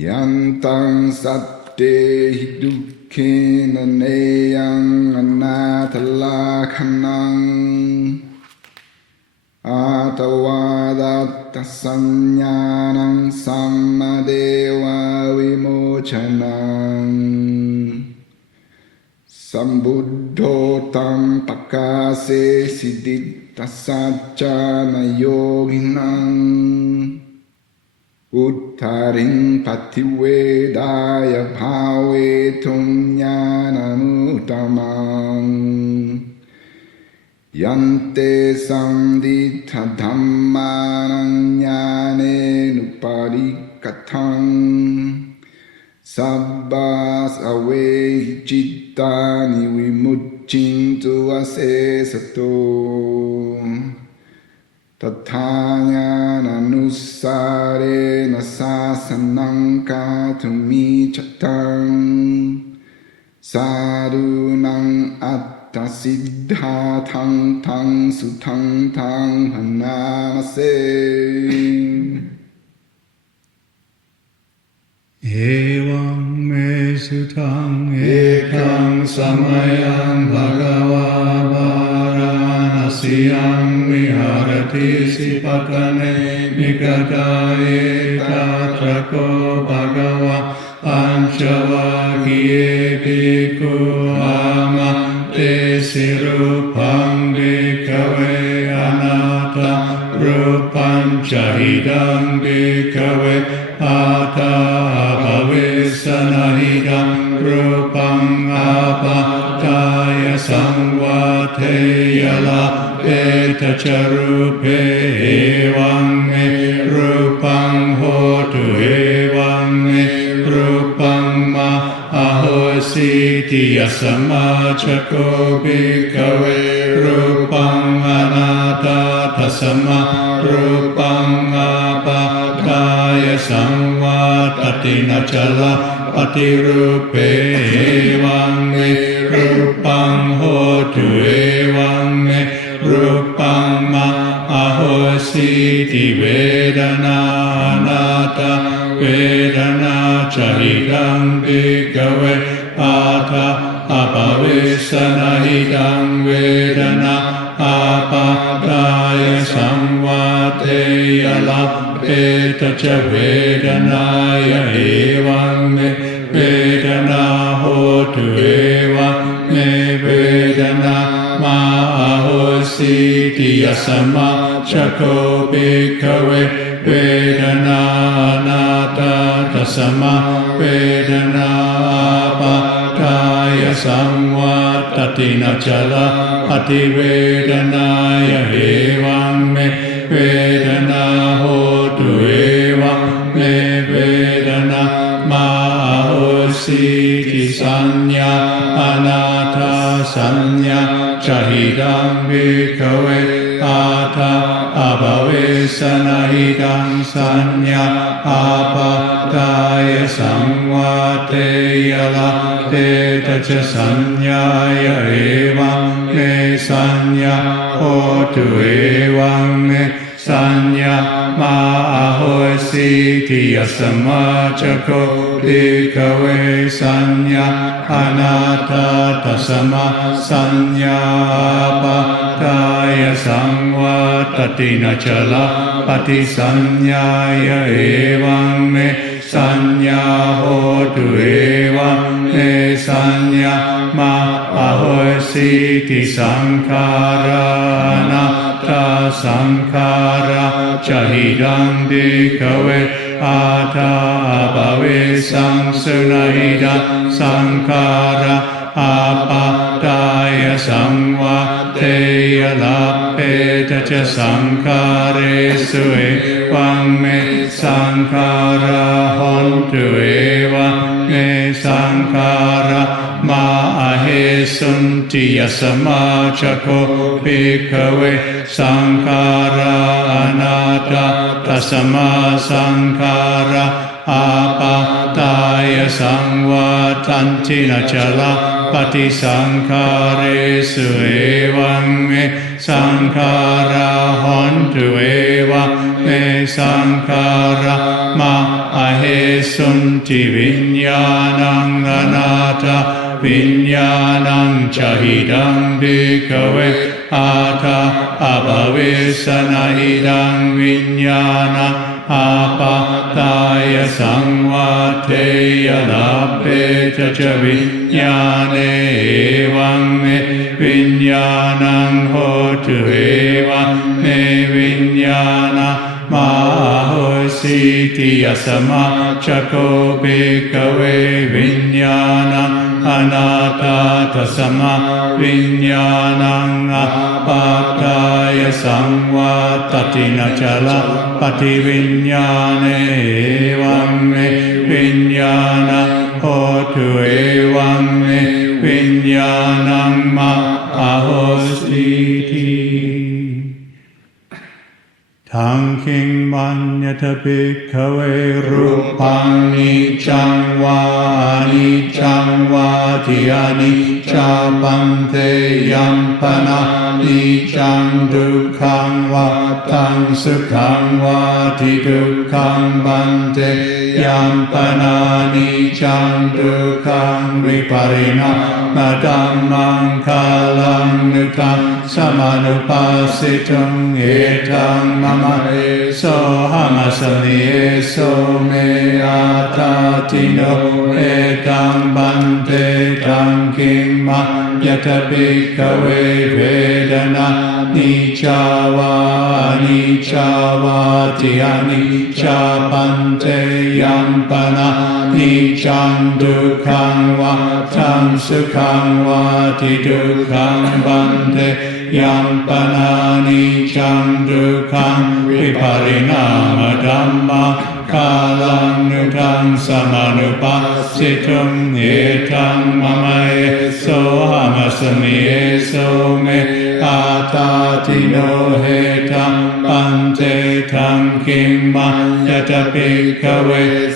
ยันตังสัตเตหิดุเขนเนยังอนาทลาคนังอาตวาดัตตสัญญานังสัมมาเดวะวิโมชนังสัมบุตโธตัมปะกาเสสิดิตตัสสัจจานโยกินังอุทธาริงปัติเวดายภาเวทุญญาณานุตตมังยันเตสัมดิทัธรรมานัญญาเนนุปาริกตังสัพพะสะเวหิจิตตานิวิมุตตินตุวเสสโตตถาญาณานุสาเรนะสาสนังกาตุมิจตังสาธุนังอัตตสิทธาทังทังสุทังทังหนามเสเอวังเมสุทังเอกังสมัยังภะคะวาภาราณสียังวิหารติสิปะคะเนมิกตาเอตาตระโกภะคะวะปัญจวัคคีเยภิกขุอามันเตสิรูปังภิกขเวอนาถารูปัญจหิดังภิกขเวอาตาภเวสนะหิดังรูปังอาปาตายสังวาเทยละเปตจรูปเอวังเมรูปังโหตุเอวังเมรูปังมะอาโหสิติยสมาจโกภิกขเวรูปังอนาถาทัสสมารูปังอาปากายสังวาตตินะจลาปฏิรูปเอวังเมรูปังโหตุเอวังเมรูปังมะอาโหสิติเวดนานาตาเวดนาจหิดังภิกขเวอาทาอภเวสนะหิดังเวดนาอาปากายสังวาเทยละเปตจเวดนายเอวังเมเวดนาโหตุเอวังเมเวดนามาโหสิติยสมาจโกภิกขเวเวดนานาตาตัสสมาเวดนาปากายสังวาตตินะจลาปฏิเวดนายเอวังเมเวดนาโหตุเอวังเมเวดนามาโหสิติสัญญาอนาถาสัญญาจหิดังภิกขเวอาทาอภเวสนะหิดังสัญญาอาปากายสังวาเทยละเตตจสัญญายเอวังเมสัญญาโหตุเอวังเมสัญญามาโหสิติยสมาจโกภิกขเวสัญญาอนาถาตัสสมาสัญญาปากายสังวาตตินะจลาปฏิสัญญายเอวังเมสัญญาโหตุเอวังเมสัญญามาโหสิติสังขารานาตาสังขาราจหิดังภิกขเวอาทาภเวสังสนะหิดังสังขาราอาปาตายสังวาเทยละเปตจสังขาเรสุเอวังเมสังขาราหันตุเอวังเมสังขารามาเหสุนติยสมาจโกภิกขเวสังขาราอนาถาตัสสมาสังขาราอาปาตายสังวาตันตินะจลาปฏิสังขาเรสุเอวังเมสังขาราหันตุเอวังเมสังขารามา อเหสุนติวิญญาณังอนาถาวิญญาณังชะหิดังภิกขเวอาทาอาภเวสนะหิดังวิญญาณังอาปาตายสังวาเทยลาเปจวิญญาเนวังเมวิญญาณังโหตุเอวังเมวิญญาณังมาโหสิติยสมาจโกภิกขเววิญญาณังอนาถาทัสมาวิญญาณังอาปาตายสังวาตตินะจลาปฏิวิญญาเนวังเมวิญญาณังโหตุเอวังเมวิญญาณังมาโหสิติทังคิงมัญญทภิกขเวรูปังนิจังวานิจังวาทิอนิจจาปันเตยัมปนานิจังดุขังวาทังสุขังวาทิดุขังปันเตยัมปนานิจังดุขังวิปริณามดัมมังคาลังนุตังสมานุปัสสิตุงเอตังมะมะเอโสหมัสมิเอโสเมอาตาติโนเอตังบันเตตังคิมมัญญทภิกขเวเวดนานิจาวานิจาวาติอนิจจาปันเตยัมปนานิจังดุขังวาทังสุขังวาทิดุขังบันเตยัมปนานิจังดุขังวิปริณามดัมมังคาลังนุทังสมานุปัสสิตุงเอตังมะมะเอโสหมัสมิเอโสเมอาตาติโนเหตังปันเตทังคิมมัญญทภิกขเว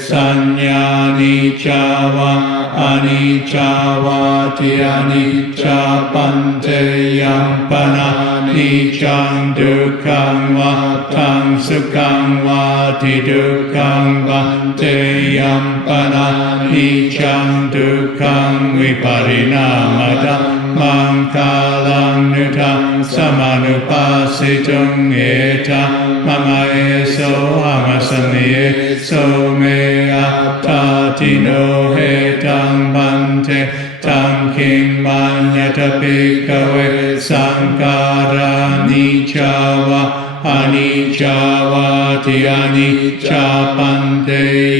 สัญญานิจาวาอนิจจาวาทิอนิจจาปันเตยัมปนานิจังดุขังวาทังสุขังวาทิดุขังปันเตยัมปนานิจังดุขังวิปริณามดัมมังคาลังนุทังสมานุปัสสิตุงเอตังมะมะเอโสหมัสมิเอโสเมอัตตาติโนเหตังบันเตทังคิมมัญญทภิกขเวสังการานิจาวาอนิจจาวาทิอนิจจาปันเต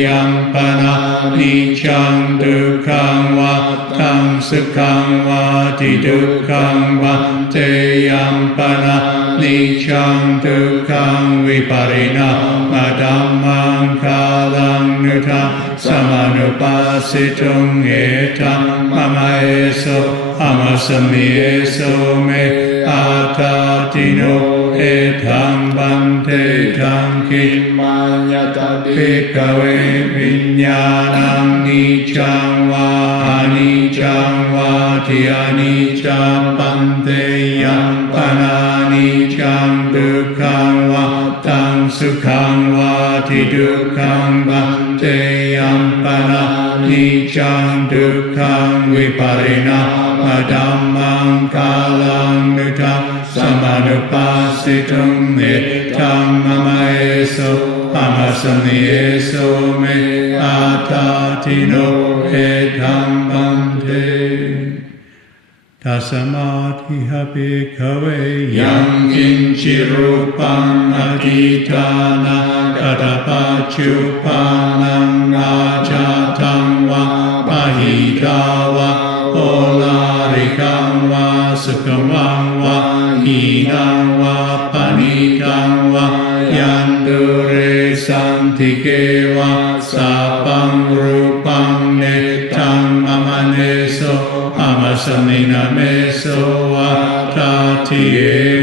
ยัมปนานิจังดุขังวาทังสุขังวาทิดุขังปันเตยัมปนานิจังดุขังวิปริณามดัมมังคาลังนุทังสมานุปัสสิตุงเอตังมะมะเอโสหมัสมิเอโสเมอาตาติโนเอตังบันเตทังคิมมัญญทภิกขเววิญญาณังนิจังวานิจังวาทิอนิจจาปันเตยัมปนานิจังดุขังวาทังสุขังวาทิดุขังปันเตยัมปนานิจังดุขังวิปริณามดัมมังคาลังนุทังสมานุปัสสิตุงเอตังมะมะเอโสหมัสมิเอโสเมอาตาติโนเอตังบันเตตัสมาธิหภิกขเวยังกินจิรูปังอธิฐานากัตปัจจุปานังอาจาตังวะปะหิตาวะโอลาริกังวะสุขวังวะหีนังวะปณิตังวะยันตุเรสันติเกวะสัพพังรูปังเนตังมะมะเนโสหมัสมินะเมโสวะทาทิเอ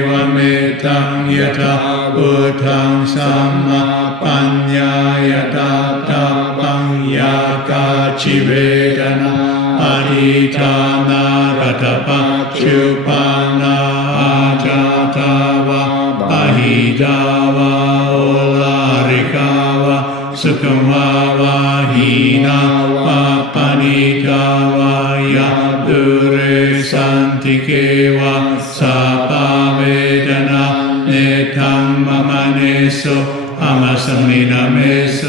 วะเมตังยะถาพุทธังสัมมาปัญญายะตาตาปัญญากาจิเวดนาอนิธานารัตปัจจุปานาอาจาตาวะปะหิตาวะโอลาริกาวะสุขวา ติเกวะสาปาเวดนาเนธัมมมเนโสอามาสมินาเมโส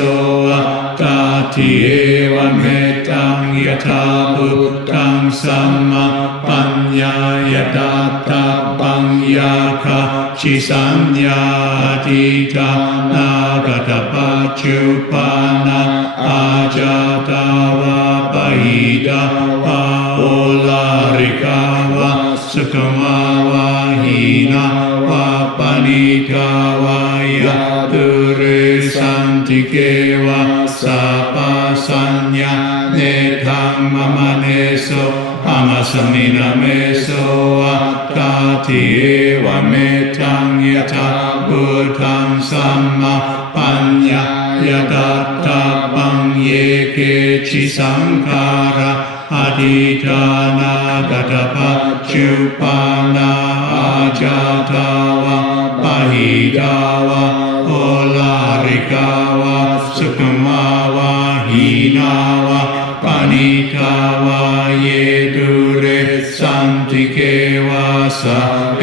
ตาทิเอวะเมตังยะถาพุทธังสัมมาปัญญายตาตาปัญญาคาชิสัญญาติตานากตปัจจุปานาอาจาตาวาปหิตาวาโอลาริกาวาสุขมาวาหินาวาปณิกาวายะตุเรสันติเกวะสัพพสัญญาเนธัมมมเนโสอามาสมินาเมโสอัตตาทิเอวะเมตังยะถาพุทธังสัมมาปัญญายตาตาปัญเยเกชิสังขาระอดีตานากตปัจจุปานาอาจาตาวะปะหิตาวะโอลาริกาวะสุขมาวะหินาวะปณิกาวะเยตุเรสันติเกวะสัพเพ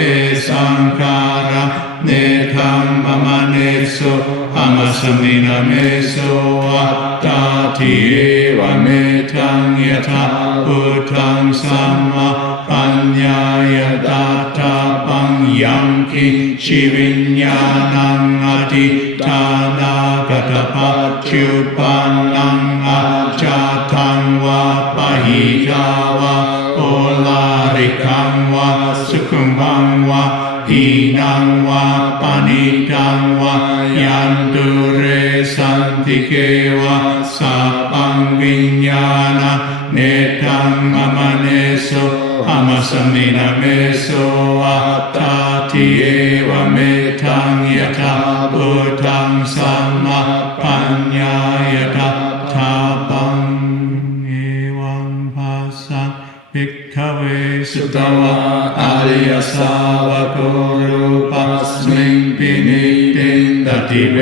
สังขาระเนธัมมมเนโสอามาสมินาเมโสอัตตาทิเอวะเมตังยะถาพุทธังสัมมาปัญญายตาตาปัญญังคิชิวิญญาณังอธิฐานากตปัจจุปานังอาจาทังวะปะหิตาวะโอลาริกังวะสุขุมังวะหินังวะปณิตังวะยันตุเรสันติเกวะสัพพังวิญญาณเนธัมมมเนโสอามาสมินาเมโสอัตตาทิเอวะเมตังยะถาพุทธังสัมมาปัญญายตาตาปังเอวังภาสังภิกขเวสุตวะอริยสาวกรูปัสมิงปินิปินดติเว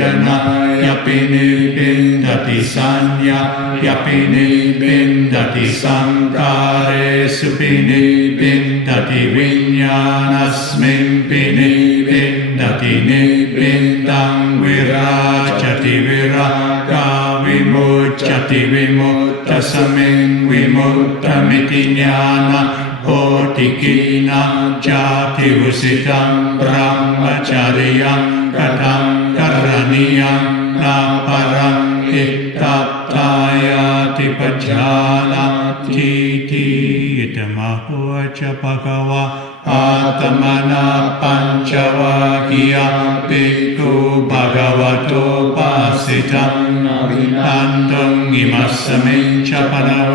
ทนายปินิปินดติสัญญายปินิปินดติสังขาเรสุปินิปินดติวิญญาณัสมิงปินิปินดตินิปินตังวิราชติวิรากาวิมุจจติวิมุตตสมิงวิมุตตมิติญาณโอติกีนาจาติวุสิตังบรมจาริยังกตังกรณียังนาปรังอิตตัปตายาติปัจจานาทิทิตมะหัวจะภะคะวะอาตมนาปัญจวัคคียภิกขุภะคะวะโตปัสสิตังอภินันตุงอิมัสสมิงชปนเว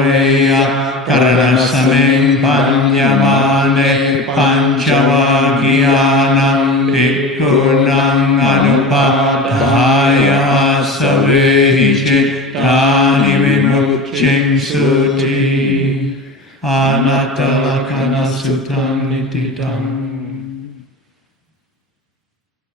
ยะกรณสมิงปัญญมาเนปัญจวัคคียานังภิกขุนังอนุปัฏฐายาสเวหิจิตตานิวิมุตติสุติอนัตตลักขณสุตังนิติตัง